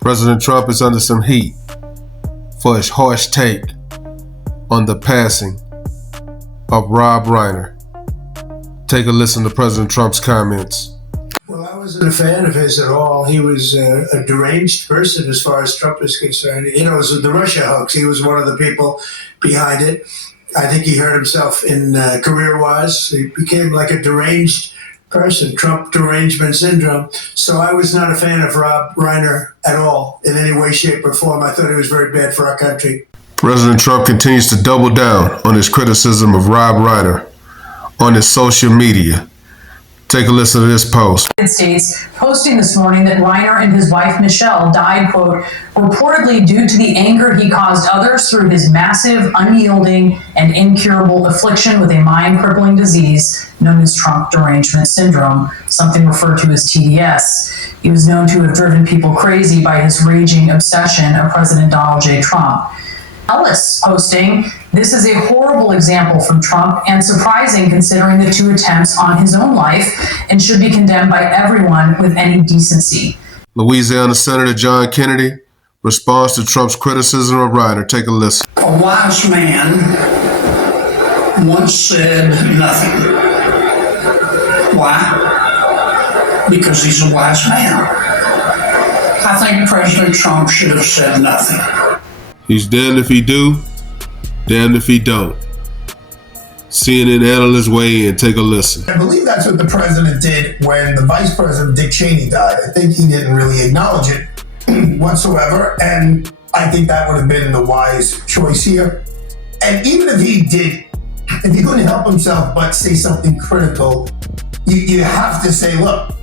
President Trump is under some heat for his harsh take on the passing of Rob Reiner. Take a listen to President Trump's comments. Well, I wasn't a fan of his at all. He was a deranged person as far as Trump is concerned. You know, it was the Russia hoax. He was one of the people behind it. I think he hurt himself in career-wise. He became like a deranged person, Trump derangement syndrome. So I was not a fan of Rob Reiner at all in any way, shape, or form. I thought he was very bad for our country. President Trump continues to double down on his criticism of Rob Reiner on his social media. Take a listen to this post. United States posting this morning that Reiner and his wife Michelle died, quote, reportedly due to the anger he caused others through his massive, unyielding, and incurable affliction with a mind-crippling disease known as Trump derangement syndrome, something referred to as TDS. He was known to have driven people crazy by his raging obsession of President Donald J. Trump. Analysts posting, this is a horrible example from Trump and surprising considering the 2 attempts on his own life and should be condemned by everyone with any decency. Louisiana Senator John Kennedy responds to Trump's criticism of Reiner. Take a listen. A wise man once said nothing. Why? Because he's a wise man. I think President Trump should have said nothing. He's damned if he do, damned if he don't. CNN analysts weigh in. Take a listen. I believe that's what the president did when the vice president, Dick Cheney, died. I think he didn't really acknowledge it whatsoever, and I think that would have been the wise choice here. And even if he did, if he couldn't help himself but say something critical, you have to say, look,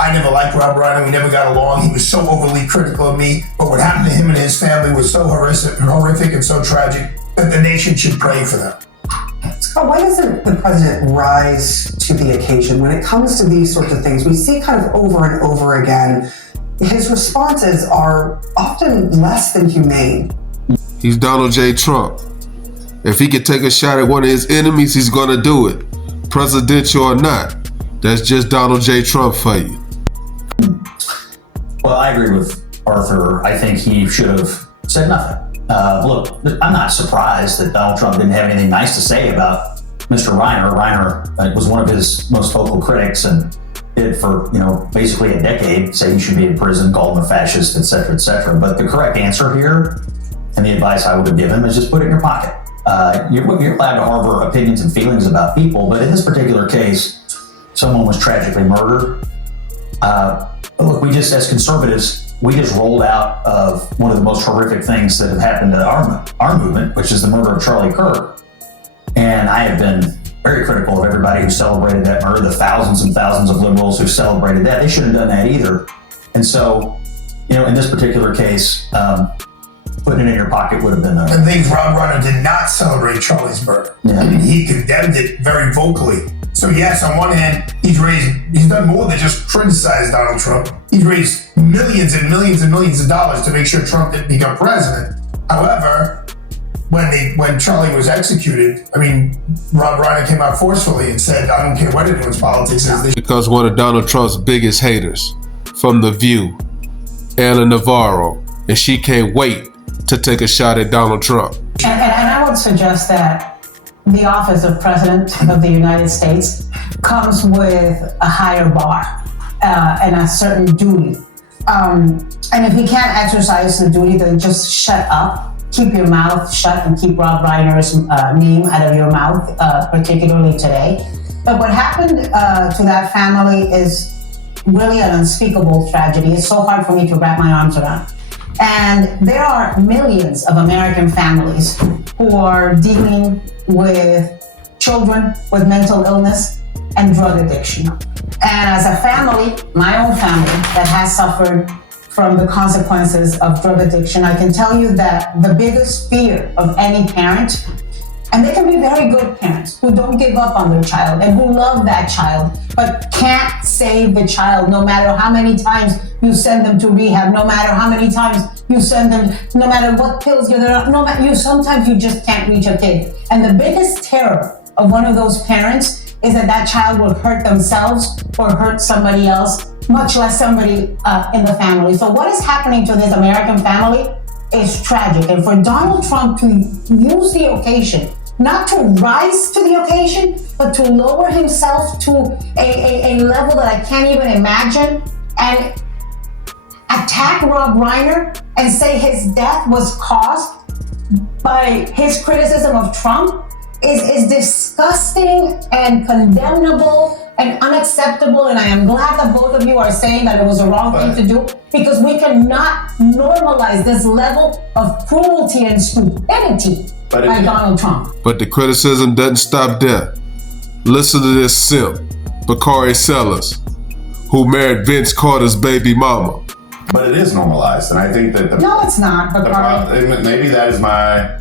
I never liked Rob Reiner. We never got along. He was so overly critical of me. But what happened to him and his family was so horrific and so tragic that the nation should pray for them. Scott, why doesn't the president rise to the occasion when it comes to these sorts of things? We see kind of over and over again, his responses are often less than humane. He's Donald J. Trump. If he could take a shot at one of his enemies, he's going to do it. Presidential or not. That's just Donald J. Trump for you. Well, I agree with Arthur. I think he should have said nothing. Look, I'm not surprised that Donald Trump didn't have anything nice to say about Mr. Reiner. Reiner was one of his most vocal critics and did for, basically a decade say he should be in prison, called him a fascist, et cetera, et cetera. But the correct answer here, and the advice I would have given him, is just put it in your pocket. You're allowed to harbor opinions and feelings about people, but in this particular case, someone was tragically murdered. Look, we just, as conservatives, we just rolled out of one of the most horrific things that have happened to our movement, which is the murder of Charlie Kirk. And I have been very critical of everybody who celebrated that murder, the thousands and thousands of liberals who celebrated that. They shouldn't have done that either. And so, in this particular case, putting it in your pocket would have been And things Rob Reiner did not celebrate Charlie's murder. Yeah. He condemned it very vocally. So yes, on one hand, he's done more than just criticize Donald Trump. He's raised millions and millions and millions of dollars to make sure Trump didn't become president. However, when Charlie was executed, Rob Reiner came out forcefully and said, I don't care what anyone's politics is. Because one of Donald Trump's biggest haters from The View, Anna Navarro, and she can't wait to take a shot at Donald Trump. And I would suggest that the office of President of the United States comes with a higher bar and a certain duty. And if he can't exercise the duty, then just shut up, keep your mouth shut, and keep Rob Reiner's name out of your mouth, particularly today. But what happened to that family is really an unspeakable tragedy. It's so hard for me to wrap my arms around. And there are millions of American families who are dealing with children with mental illness and drug addiction. And as a family, my own family that has suffered from the consequences of drug addiction, I can tell you that the biggest fear of any parent, and they can be very good parents who don't give up on their child and who love that child, but can't save the child no matter how many times you send them to rehab, no matter how many times you send them, no matter what pills you're on, sometimes you just can't reach a kid. And the biggest terror of one of those parents is that that child will hurt themselves or hurt somebody else much less somebody in the family. So what is happening to this American family is tragic. And for Donald Trump to use the occasion, not to rise to the occasion, but to lower himself to a level that I can't even imagine, and attack Rob Reiner and say his death was caused by his criticism of Trump is disgusting and condemnable and unacceptable. And I am glad that both of you are saying that it was the wrong thing to do, because we cannot normalize this level of cruelty and stupidity by Donald Trump. But the criticism doesn't stop there. Listen to this simp, Bakari Sellers, who married Vince Carter's baby mama. But it is normalized, and I think that no, it's not. Maybe that is my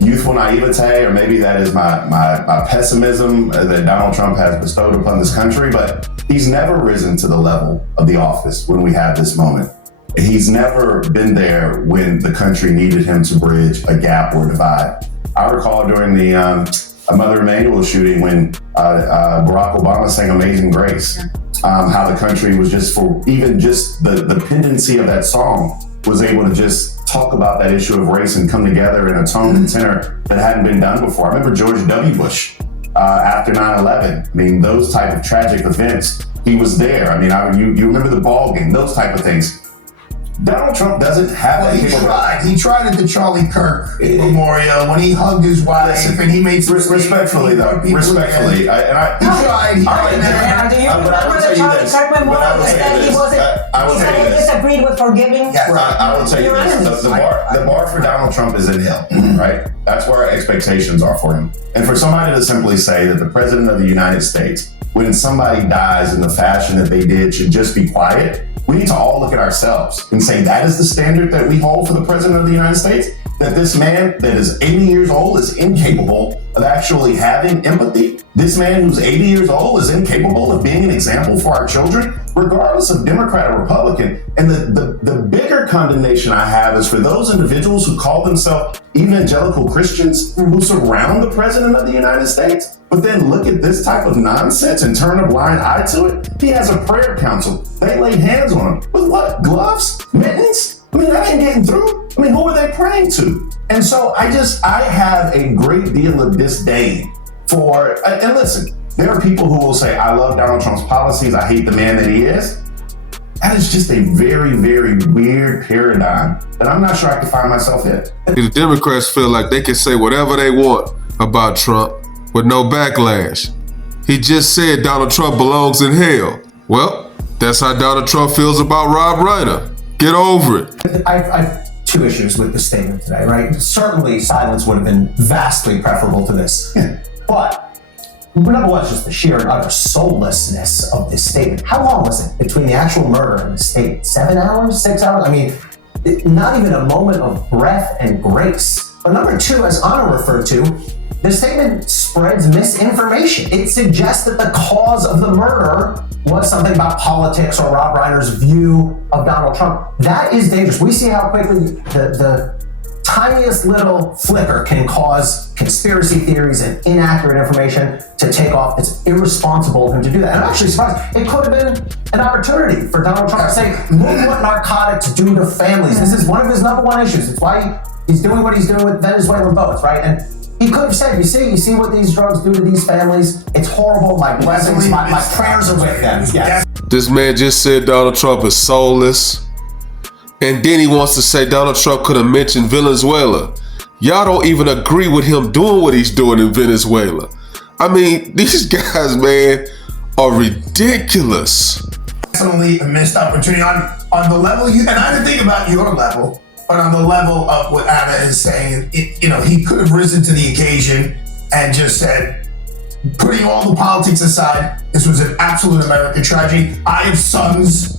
youthful naivete, or maybe that is my pessimism that Donald Trump has bestowed upon this country. But he's never risen to the level of the office when we have this moment. He's never been there when the country needed him to bridge a gap or divide. I recall during the Mother Emanuel shooting when Barack Obama sang Amazing Grace. How the country was just the pendency of that song was able to just talk about that issue of race and come together in a tone and tenor that hadn't been done before. I remember George W. Bush after 9/11. I mean, those type of tragic events, he was there. I mean, you remember the ball game, those type of things. Donald Trump doesn't have that. He tried at the Charlie Kirk memorial when he hugged his wife and he made some respectfully though. Respectfully, he tried. Do you remember the Charlie Kirk memorial? He said he disagreed with forgiving. Yes. I will tell you this: the bar for Donald Trump is in hell, right? That's where our expectations are for him. And for somebody to simply say that the president of the United States, when somebody dies in the fashion that they did, should just be quiet. We need to all look at ourselves and say that is the standard that we hold for the president of the United States? That this man that is 80 years old is incapable of actually having empathy? This man who's 80 years old is incapable of being an example for our children, regardless of Democrat or Republican? And the bigger condemnation I have is for those individuals who call themselves evangelical Christians who surround the president of the United States, but then look at this type of nonsense and turn a blind eye to it. He has a prayer council. They laid hands on him. With what? Gloves? Mittens? I mean, that ain't getting through. I mean, who are they praying to? And so I have a great deal of disdain for, and listen, there are people who will say, I love Donald Trump's policies. I hate the man that he is. That is just a very, very weird paradigm that I'm not sure I can find myself in. The Democrats feel like they can say whatever they want about Trump with no backlash. He just said Donald Trump belongs in hell. Well, that's how Donald Trump feels about Rob Reiner. Get over it. I've two issues with this statement today, right? Certainly silence would have been vastly preferable to this. But number one is just the sheer and utter soullessness of this statement. How long was it between the actual murder and the statement? 7 hours? 6 hours? I mean, not even a moment of breath and grace. But number two, as Anna referred to, the statement spreads misinformation. It suggests that the cause of the murder was something about politics or Rob Reiner's view of Donald Trump. That is dangerous. We see how quickly the tiniest little flicker can cause conspiracy theories and inaccurate information to take off. It's irresponsible of him to do that. And I'm actually surprised. It could have been an opportunity for Donald Trump to say, look what narcotics do to families. This is one of his number one issues. It's why he's doing what he's doing with Venezuelan votes, right? And he could have said, you see what these drugs do to these families? It's horrible. My blessings, my prayers are with them. Yes. This man just said Donald Trump is soulless. And then he wants to say Donald Trump could have mentioned Venezuela. Y'all don't even agree with him doing what he's doing in Venezuela. I mean, these guys, man, are ridiculous. Definitely a missed opportunity on the level and I didn't think about your level, but on the level of what Anna is saying, he could have risen to the occasion and just said, putting all the politics aside, this was an absolute American tragedy. I have sons.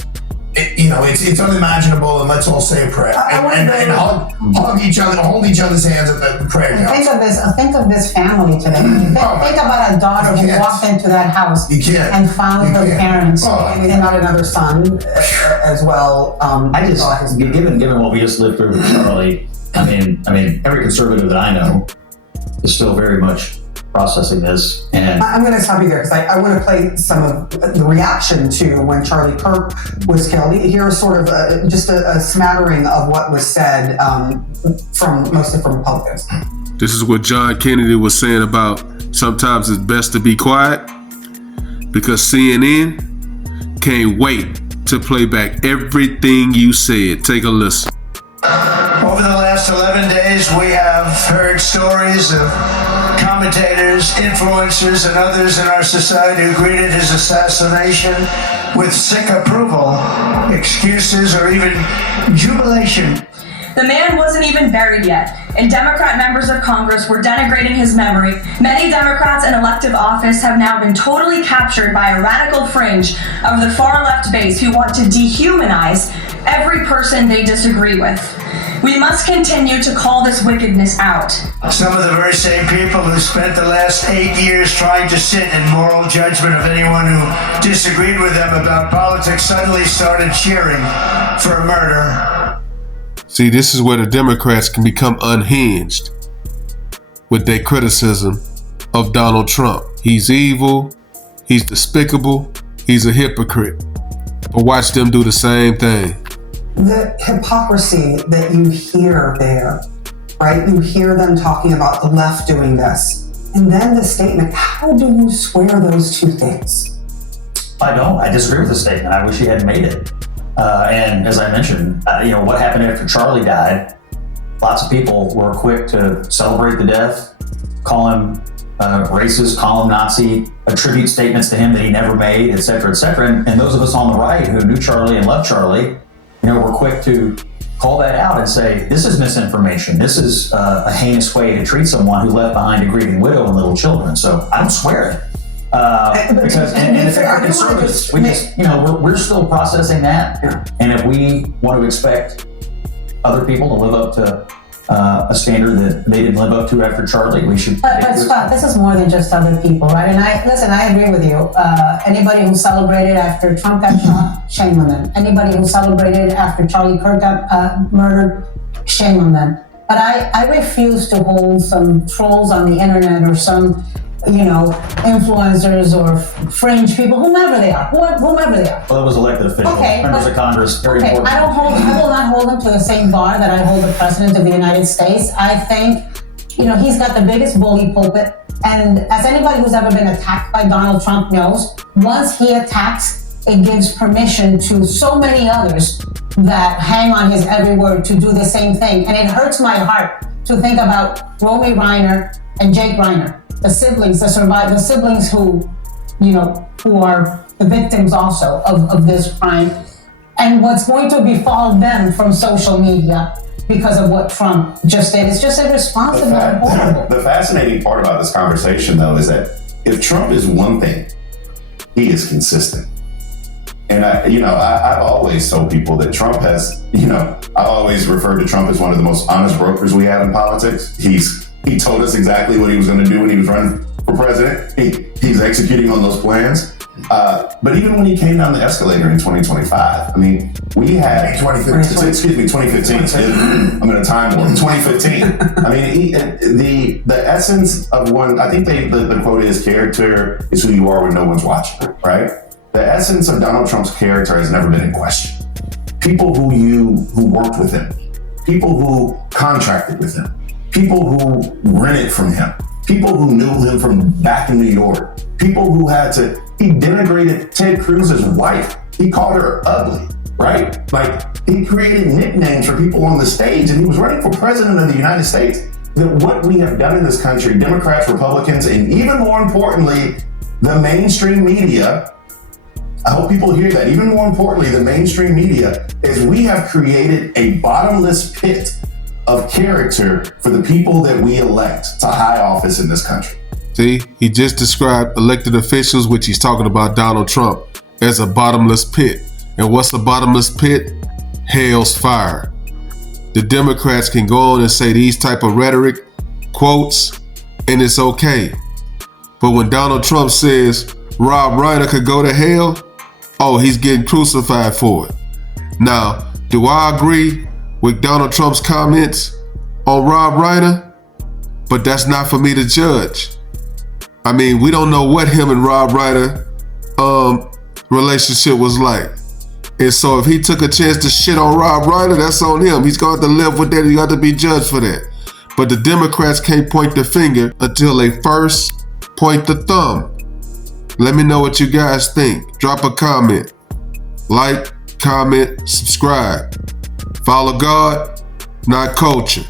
It's unimaginable, and let's all say a prayer and hug each other, hold each other's hands at the prayer council. Think of this family today. Think about a daughter who walked into that house and found her parents. And not another son as well. I just, given what we just lived through with Charlie, I mean, every conservative that I know is still very much processing this. And I'm going to stop you there because I want to play some of the reaction to when Charlie Kirk was killed. Here's sort of just a smattering of what was said mostly from Republicans. This is what John Kennedy was saying about sometimes it's best to be quiet because CNN can't wait to play back everything you said. Take a listen. Over the last 11 days, we have heard stories of commentators, influencers, and others in our society who greeted his assassination with sick approval, excuses, or even jubilation. The man wasn't even buried yet, and Democrat members of Congress were denigrating his memory. Many Democrats in elective office have now been totally captured by a radical fringe of the far-left base who want to dehumanize every person they disagree with. We must continue to call this wickedness out. Some of the very same people who spent the last 8 years trying to sit in moral judgment of anyone who disagreed with them about politics suddenly started cheering for murder. See, this is where the Democrats can become unhinged with their criticism of Donald Trump. He's evil, he's despicable, he's a hypocrite. But watch them do the same thing. The hypocrisy that you hear there, right? You hear them talking about the left doing this. And then the statement, how do you square those two things? I don't. I disagree with the statement. I wish he hadn't made it. And as I mentioned, what happened after Charlie died, lots of people were quick to celebrate the death, call him racist, call him Nazi, attribute statements to him that he never made, et cetera, et cetera. And those of us on the right who knew Charlie and loved Charlie, were quick to call that out and say, this is misinformation. This is a heinous way to treat someone who left behind a grieving widow and little children. So I don't swear it. Because if our conservatives, we're still processing that. Yeah. And if we want to expect other people to live up to a standard that they didn't live up to after Charlie, we should. But Scott, this is more than just other people, right? And I agree with you. Anybody who celebrated after Trump got shot, shame on them. Anybody who celebrated after Charlie Kirk got murdered, shame on them. But I refuse to hold some trolls on the internet or some influencers or fringe people, whomever they are. Well, it was elected officials, members of Congress, very important. I will not hold them to the same bar that I hold the President of the United States. I think, he's got the biggest bully pulpit. And as anybody who's ever been attacked by Donald Trump knows, once he attacks, it gives permission to so many others that hang on his every word to do the same thing. And it hurts my heart to think about Rob Reiner and Jake Reiner. The siblings, the siblings who are the victims also of this crime, and what's going to befall them from social media because of what Trump just did. It's just irresponsible and horrible. The fascinating part about this conversation, though, is that if Trump is one thing, he is consistent. And I've always told people that Trump has, I've always referred to Trump as one of the most honest brokers we have in politics. He told us exactly what he was going to do when he was running for president. He's executing on those plans. But even when he came down the escalator in 2025, we had 2015. I'm in a time warp. 2015. The essence of one. I think the quote is, "Character is who you are when no one's watching." Right. The essence of Donald Trump's character has never been in question. People who worked with him, people who contracted with him, people who rented from him, people who knew him from back in New York, people who he denigrated Ted Cruz's wife. He called her ugly, right? He created nicknames for people on the stage, and he was running for president of the United States. That what we have done in this country, Democrats, Republicans, and even more importantly, the mainstream media, I hope people hear that, even more importantly, the mainstream media, is we have created a bottomless pit of character for the people that we elect to high office in this country. See, he just described elected officials, which he's talking about Donald Trump, as a bottomless pit. And what's a bottomless pit? Hell's fire. The Democrats can go on and say these type of rhetoric, quotes, and it's okay. But when Donald Trump says Rob Reiner could go to hell, he's getting crucified for it. Now, do I agree with Donald Trump's comments on Rob Reiner? But that's not for me to judge. I mean, we don't know what him and Rob Reiner relationship was like. And so if he took a chance to shit on Rob Reiner, that's on him. He's going to have to live with that. He's got to be judged for that. But the Democrats can't point the finger until they first point the thumb. Let me know what you guys think. Drop a comment. Like, comment, subscribe. Follow God, not culture.